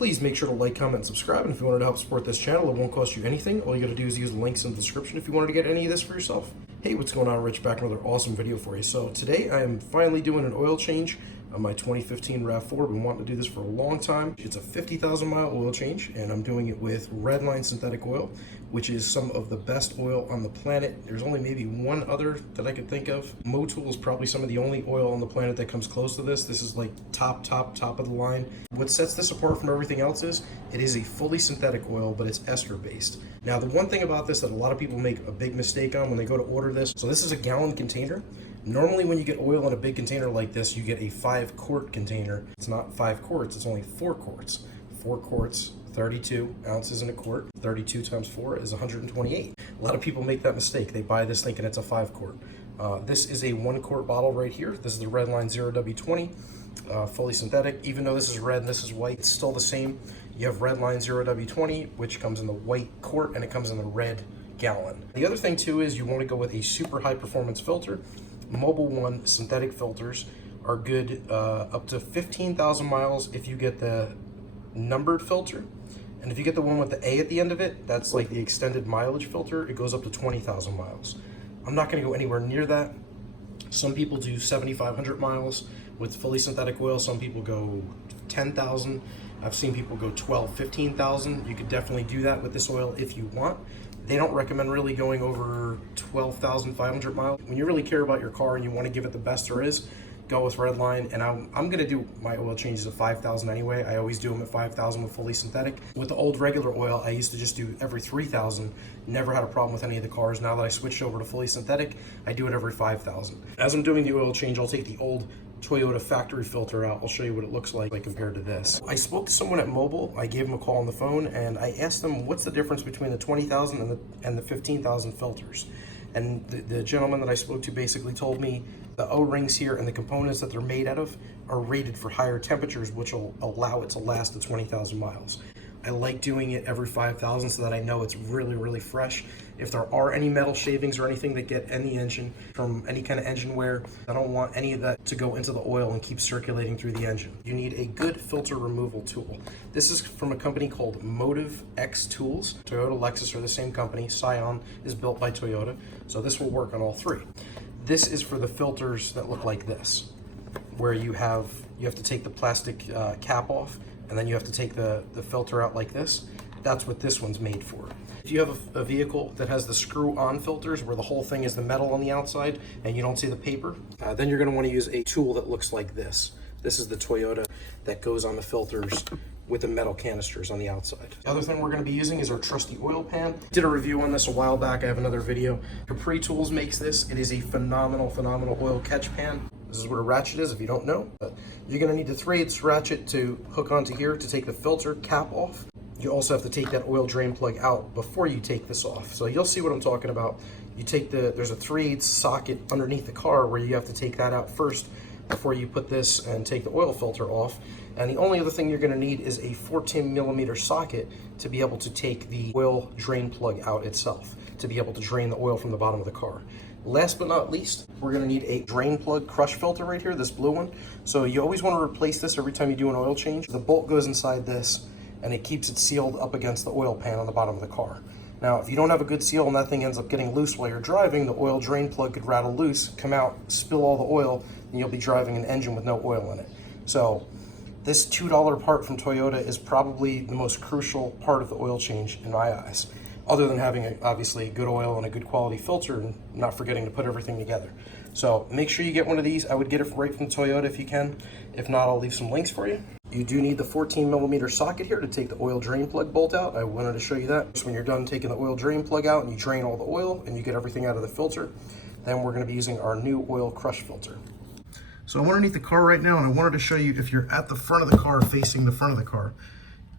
Please make sure to like, comment, and subscribe. And if you wanted to help support this channel, it won't cost you anything. All you gotta do is use the links in the description if you wanted to get any of this for yourself. Hey, what's going on? Rich back with another awesome video for you. So today I am finally doing an oil change on my 2015 RAV4. I've been wanting to do this for a long time. It's a 50,000 mile oil change, and I'm doing it with Redline synthetic oil, which is some of the best oil on the planet. There's only maybe one other that I could think of. Motul is probably some of the only oil on the planet that comes close to this. This is like top of the line. What sets this apart from everything else is it is a fully synthetic oil, but it's ester based. Now, the one thing about this that a lot of people make a big mistake on when they go to order this, so this is a gallon container. Normally when you get oil in a big container like this, you get a 5-quart container. It's not 5 quarts, it's only 4 quarts. 4 quarts, 32 ounces in a quart. 32 times 4 is 128. A lot of people make that mistake. They buy this thinking it's a 5-quart. This is a 1-quart bottle right here. This is the Redline 0W20, fully synthetic. Even though this is red and this is white, it's still the same. You have Redline 0W20, which comes in the white quart, and it comes in the red gallon. The other thing too is you want to go with a super high performance filter. Mobil 1 synthetic filters are good up to 15,000 miles if you get the numbered filter. And if you get the one with the A at the end of it, that's like the extended mileage filter, it goes up to 20,000 miles. I'm not gonna go anywhere near that. Some people do 7,500 miles with fully synthetic oil. Some people go 10,000. I've seen people go 12, 15,000. You could definitely do that with this oil if you want. They don't recommend really going over 12,500 miles. When you really care about your car and you want to give it the best there is, go with Redline. And I'm going to do my oil changes at 5,000 anyway. I always do them at 5,000 with fully synthetic. With the old regular oil, I used to just do every 3,000. Never had a problem with any of the cars. Now that I switched over to fully synthetic, I do it every 5,000. As I'm doing the oil change, I'll take the old Toyota factory filter out. I'll show you what it looks like compared to this. I spoke to someone at Mobil. I gave them a call on the phone and I asked them what's the difference between the 20,000 and the 15,000 filters. And the gentleman that I spoke to basically told me the O-rings here and the components that they're made out of are rated for higher temperatures, which will allow it to last to 20,000 miles. I like doing it every 5,000 so that I know it's really, really fresh. If there are any metal shavings or anything that get in the engine from any kind of engine wear, I don't want any of that to go into the oil and keep circulating through the engine. You need a good filter removal tool. This is from a company called Motive X Tools. Toyota, Lexus are the same company. Scion is built by Toyota, so this will work on all three. This is for the filters that look like this, where you have to take the plastic cap off, and then you have to take the filter out like this. That's what this one's made for. If you have a vehicle that has the screw-on filters where the whole thing is the metal on the outside and you don't see the paper, then you're gonna wanna use a tool that looks like this. This is the Toyota that goes on the filters with the metal canisters on the outside. The other thing we're gonna be using is our trusty oil pan. Did a review on this a while back. I have another video. Capri Tools makes this. It is a phenomenal oil catch pan. This is what a ratchet is if you don't know. But you're gonna need the 3/8 ratchet to hook onto here to take the filter cap off. You also have to take that oil drain plug out before you take this off. So you'll see what I'm talking about. You take there's a 3/8 socket underneath the car where you have to take that out first before you put this and take the oil filter off. And the only other thing you're gonna need is a 14mm socket to be able to take the oil drain plug out itself, to be able to drain the oil from the bottom of the car. Last but not least, we're gonna need a drain plug crush filter right here, this blue one. So you always wanna replace this every time you do an oil change. The bolt goes inside this and it keeps it sealed up against the oil pan on the bottom of the car. Now, if you don't have a good seal and that thing ends up getting loose while you're driving, the oil drain plug could rattle loose, come out, spill all the oil, and you'll be driving an engine with no oil in it. So this $2 part from Toyota is probably the most crucial part of the oil change in my eyes, other than having obviously good oil and a good quality filter and not forgetting to put everything together. So make sure you get one of these. I would get it right from Toyota if you can. If not, I'll leave some links for you. You do need the 14mm socket here to take the oil drain plug bolt out. I wanted to show you that. So when you're done taking the oil drain plug out and you drain all the oil and you get everything out of the filter, then we're gonna be using our new oil crush filter. So I'm underneath the car right now and I wanted to show you if you're at the front of the car, facing the front of the car,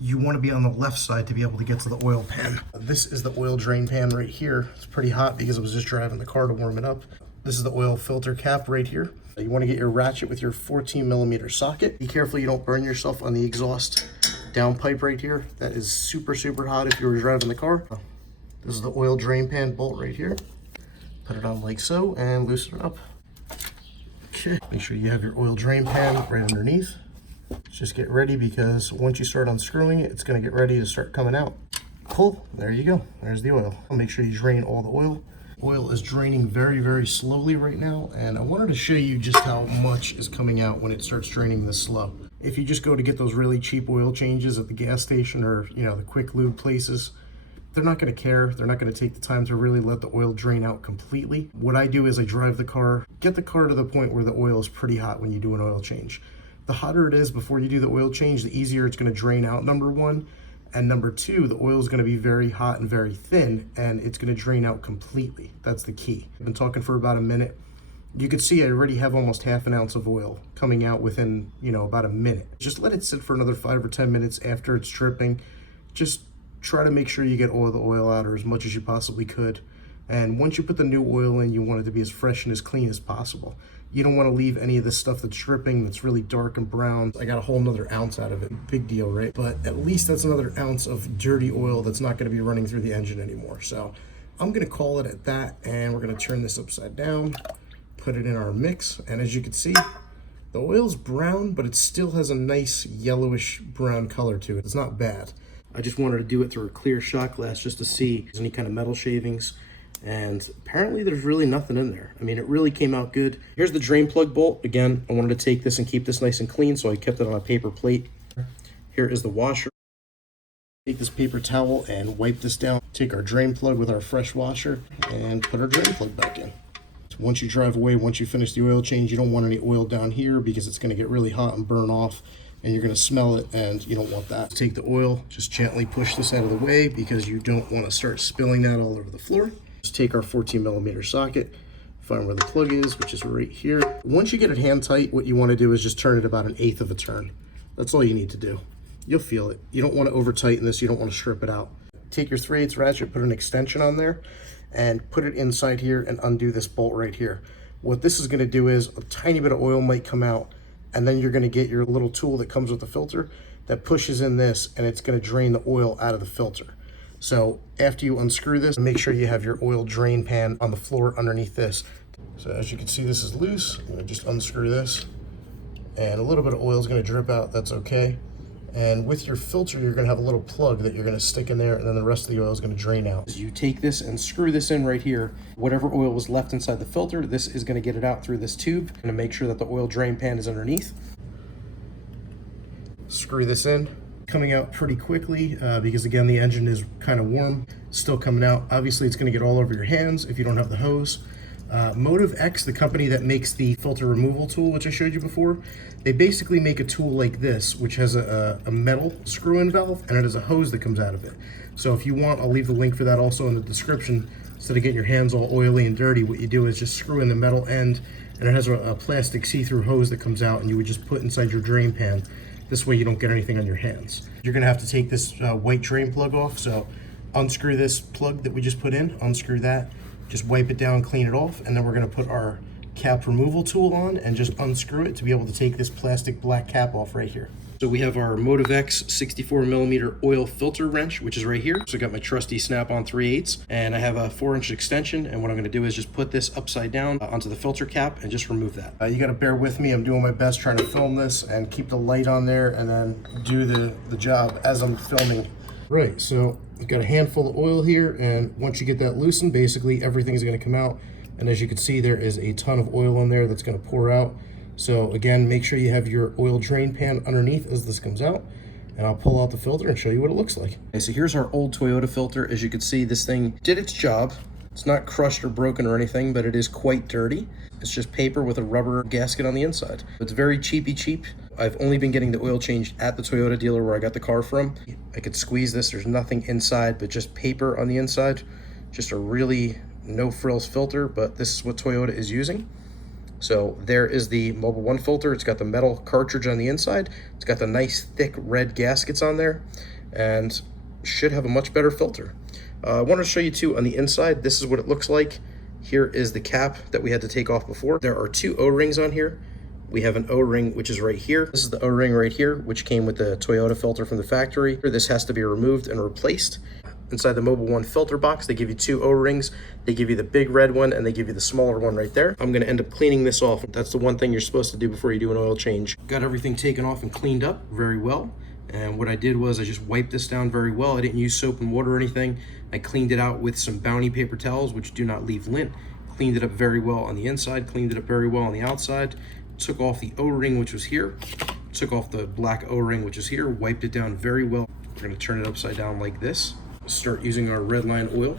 you want to be on the left side to be able to get to the oil pan. This is the oil drain pan right here. It's pretty hot because I was just driving the car to warm it up. This is the oil filter cap right here. You want to get your ratchet with your 14mm socket. Be careful you don't burn yourself on the exhaust downpipe right here. That is super hot if you were driving the car. This is the oil drain pan bolt right here. Put it on like so and loosen it up. Okay, make sure you have your oil drain pan right underneath. Just get ready, because once you start unscrewing it, it's going to get ready to start coming out. Pull, there you go. There's the oil. Make sure you drain all the oil. Oil is draining very, very slowly right now, and I wanted to show you just how much is coming out when it starts draining this slow. If you just go to get those really cheap oil changes at the gas station or, you know, the quick lube places, they're not going to care. They're not going to take the time to really let the oil drain out completely. What I do is I drive the car, get the car to the point where the oil is pretty hot when you do an oil change. The hotter it is before you do the oil change, the easier it's going to drain out, number one. And number two, the oil is going to be very hot and very thin, and it's going to drain out completely. That's the key. I've been talking for about a minute. You can see I already have almost half an ounce of oil coming out within, you know, about a minute. Just let it sit for another 5 or 10 minutes after it's dripping. Just try to make sure you get all the oil out, or as much as you possibly could. And once you put the new oil in, you want it to be as fresh and as clean as possible. You don't want to leave any of this stuff that's dripping, that's really dark and brown. I got a whole nother ounce out of it. Big deal, right? But at least that's another ounce of dirty oil that's not going to be running through the engine anymore. So I'm going to call it at that, and we're going to turn this upside down, put it in our mix, and as you can see, the oil's brown, but it still has a nice yellowish brown color to it. It's not bad. I just wanted to do it through a clear shot glass just to see if there's any kind of metal shavings. And apparently there's really nothing in there. I mean, it really came out good. Here's the drain plug bolt. Again, I wanted to take this and keep this nice and clean, so I kept it on a paper plate. Here is the washer. Take this paper towel and wipe this down. Take our drain plug with our fresh washer and put our drain plug back in. So once you drive away, once you finish the oil change, you don't want any oil down here because it's going to get really hot and burn off, and you're going to smell it, and you don't want that. Take the oil, just gently push this out of the way because you don't want to start spilling that all over the floor. Just take our 14mm socket, find where the plug is, which is right here. Once you get it hand tight, what you want to do is just turn it about 1/8 of a turn. That's all you need to do. You'll feel it. You don't want to over tighten this. You don't want to strip it out. Take your 3/8 ratchet, put an extension on there, and put it inside here and undo this bolt right here. What this is going to do is a tiny bit of oil might come out, and then you're going to get your little tool that comes with the filter that pushes in this, and it's going to drain the oil out of the filter. So after you unscrew this, make sure you have your oil drain pan on the floor underneath this. So as you can see, this is loose. I'm going to just unscrew this, and a little bit of oil is going to drip out. That's okay. And with your filter, you're going to have a little plug that you're going to stick in there, and then the rest of the oil is going to drain out. You take this and screw this in right here. Whatever oil was left inside the filter, this is going to get it out through this tube. Going to make sure that the oil drain pan is underneath. Screw this in. Coming out pretty quickly because again, the engine is kind of warm, still coming out. Obviously, it's going to get all over your hands if you don't have the hose. MotiveX, the company that makes the filter removal tool, which I showed you before, they basically make a tool like this, which has a metal screw-in valve, and it has a hose that comes out of it. So if you want, I'll leave the link for that also in the description. Instead of getting your hands all oily and dirty, what you do is just screw in the metal end, and it has a plastic see-through hose that comes out, and you would just put inside your drain pan. This way you don't get anything on your hands. You're gonna have to take this white drain plug off, so unscrew this plug that we just put in, unscrew that, just wipe it down, clean it off, and then we're gonna put our cap removal tool on and just unscrew it to be able to take this plastic black cap off right here. So we have our MotiveX 64mm oil filter wrench, which is right here. So I got my trusty Snap-on 3/8, and I have a 4-inch extension, and what I'm gonna do is just put this upside down onto the filter cap and just remove that. You gotta bear with me. I'm doing my best trying to film this and keep the light on there and then do the job as I'm filming. Right, so you've got a handful of oil here, and once you get that loosened, basically everything's gonna come out. And as you can see, there is a ton of oil in there that's gonna pour out. So again, make sure you have your oil drain pan underneath as this comes out, and I'll pull out the filter and show you what it looks like. Okay, so here's our old Toyota filter. As you can see, this thing did its job. It's not crushed or broken or anything, but it is quite dirty. It's just paper with a rubber gasket on the inside. It's very cheap. I've only been getting the oil changed at the Toyota dealer where I got the car from. I could squeeze this. There's nothing inside but just paper on the inside. Just a really no frills filter, but this is what Toyota is using. So there is the Mobile 1 filter. It's got the metal cartridge on the inside. It's got the nice thick red gaskets on there, and should have a much better filter. I wanted to show you too on the inside. This is what it looks like. Here is the cap that we had to take off before. There are 2 O-rings on here. We have an O-ring, which is right here. This is the O-ring right here, which came with the Toyota filter from the factory. This has to be removed and replaced. inside the Mobile One filter box, they give you 2 O-rings. They give you the big red one and they give you the smaller one right there. I'm gonna end up cleaning this off. That's the one thing you're supposed to do before you do an oil change. Got everything taken off and cleaned up very well. And what I did was I just wiped this down very well. I didn't use soap and water or anything. I cleaned it out with some Bounty paper towels, which do not leave lint. Cleaned it up very well on the inside, cleaned it up very well on the outside. Took off the O-ring, which was here. Took off the black O-ring, which is here. Wiped it down very well. We're gonna turn it upside down like this. Start using our red line oil.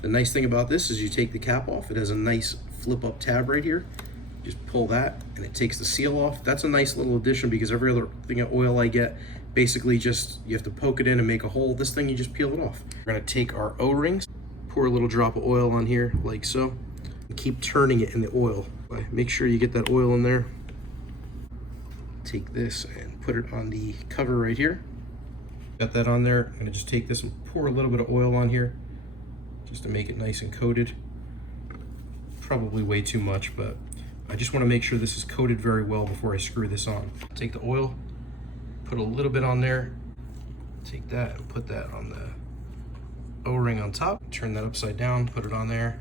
The nice thing about this is you take the cap off. It has a nice flip up tab right here. Just pull that and it takes the seal off. That's a nice little addition because every other thing of oil I get, basically just, you have to poke it in and make a hole. This thing, you just peel it off. We're gonna take our O-rings, pour a little drop of oil on here like so, and keep turning it in the oil. Make sure you get that oil in there. Take this and put it on the cover right here. Got that on there. I'm gonna just take this and pour a little bit of oil on here just to make it nice and coated. Probably way too much, but I just wanna make sure this is coated very well before I screw this on. Take the oil, put a little bit on there, take that and put that on the O-ring on top, turn that upside down, put it on there,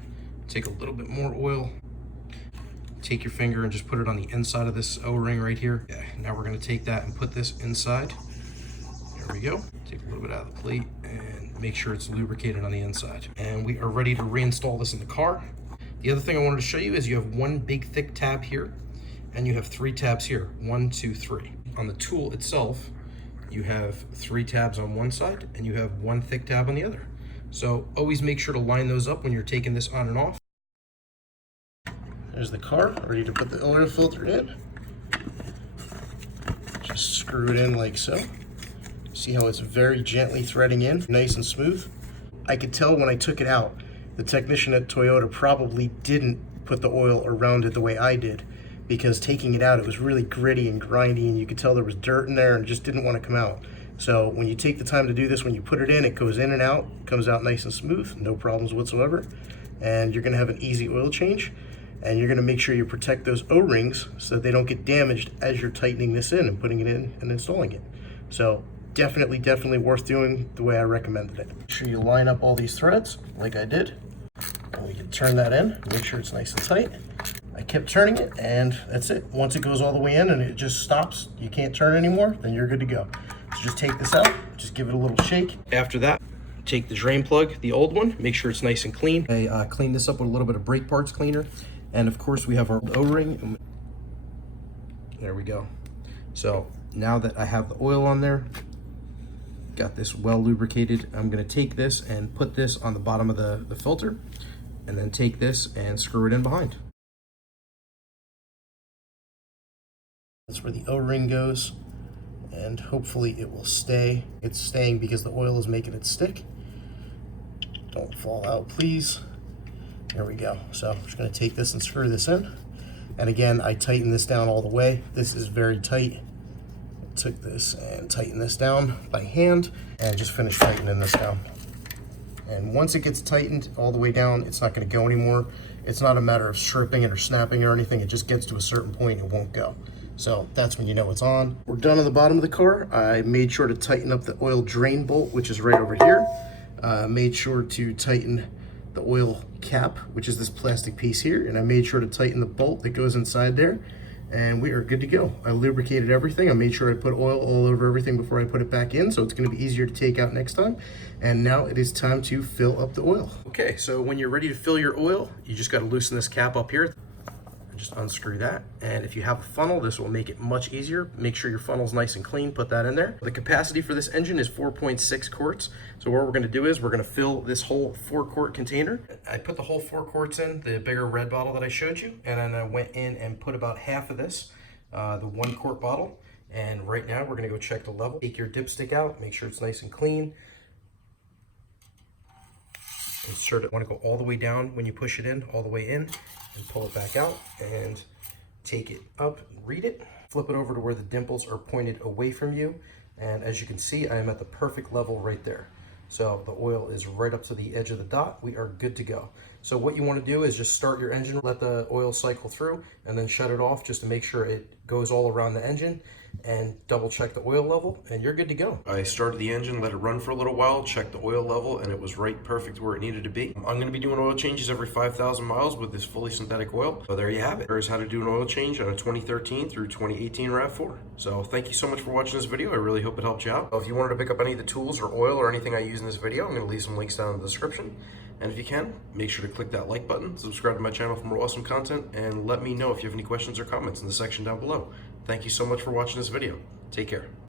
take a little bit more oil, take your finger and just put it on the inside of this O-ring right here. Yeah, now we're gonna take that and put this inside. There we go. Take a little bit out of the plate and make sure it's lubricated on the inside. And we are ready to reinstall this in the car. The other thing I wanted to show you is you have one big thick tab here and you have 3 tabs here. 1, 2, 3. On the tool itself, you have 3 tabs on one side and you have 1 thick tab on the other. So always make sure to line those up when you're taking this on and off. There's the car, ready to put the oil filter in. Just screw it in like so. See how it's very gently threading in, nice and smooth. I could tell when I took it out, the technician at Toyota probably didn't put the oil around it the way I did, because taking it out, it was really gritty and grindy, and you could tell there was dirt in there and it just didn't want to come out. So when you take the time to do this, when you put it in, it goes in and out, comes out nice and smooth, no problems whatsoever. And you're gonna have an easy oil change, and you're gonna make sure you protect those O-rings so that they don't get damaged as you're tightening this in and putting it in and installing it. So definitely worth doing the way I recommended it. Make sure you line up all these threads like I did. And we can turn that in, make sure it's nice and tight. I kept turning it and that's it. Once it goes all the way in and it just stops, you can't turn anymore, then you're good to go. So just take this out, just give it a little shake. After that, take the drain plug, the old one, make sure it's nice and clean. I cleaned this up with a little bit of brake parts cleaner. And of course we have our O-ring. There we go. So now that I have the oil on there, got this well lubricated, I'm gonna take this and put this on the bottom of the filter and then take this and screw it in behind. That's where the O-ring goes, and hopefully it will stay. It's staying because the oil is making it stick. Don't fall out, please. There we go. So I'm just gonna take this and screw this in. And again, I tighten this down all the way. This is very tight. Took this and tightened this down by hand and just finished tightening this down. And once it gets tightened all the way down, it's not going to go anymore. It's not a matter of stripping it or snapping it or anything. It just gets to a certain point, it won't go. So that's when you know it's on. We're done on the bottom of the car. I made sure to tighten up the oil drain bolt, which is right over here. Made sure to tighten the oil cap, which is this plastic piece here. And I made sure to tighten the bolt that goes inside there. And we are good to go. I lubricated everything. I made sure I put oil all over everything before I put it back in, so it's gonna be easier to take out next time. And now it is time to fill up the oil. Okay, so when you're ready to fill your oil, you just gotta loosen this cap up here. Just unscrew that. And if you have a funnel, this will make it much easier. Make sure your funnel's nice and clean, put that in there. The capacity for this engine is 4.6 quarts. So what we're gonna do is we're gonna fill this whole 4-quart container. I put the whole 4 quarts in, the bigger red bottle that I showed you, and then I went in and put about half of this, the 1-quart bottle. And right now we're gonna go check the level. Take your dipstick out, make sure it's nice and clean. Insert it, want to go all the way down when you push it in, all the way in, and pull it back out, and take it up, read it, flip it over to where the dimples are pointed away from you, and as you can see, I am at the perfect level right there. So the oil is right up to the edge of the dot. We are good to go. So what you want to do is just start your engine, let the oil cycle through, and then shut it off just to make sure it goes all around the engine. and double check the oil level, and you're good to go. I started the engine, let it run for a little while, checked the oil level, and it was right perfect where it needed to be. I'm going to be doing oil changes every 5,000 miles with this fully synthetic oil. So there you have it. There's how to do an oil change on a 2013 through 2018 RAV4. So thank you so much for watching this video. I really hope it helped you out. If you wanted to pick up any of the tools or oil or anything I use in this video, I'm going to leave some links down in the description. And if you can, make sure to click that like button, subscribe to my channel for more awesome content, and let me know if you have any questions or comments in the section down below. Thank you so much for watching this video. Take care.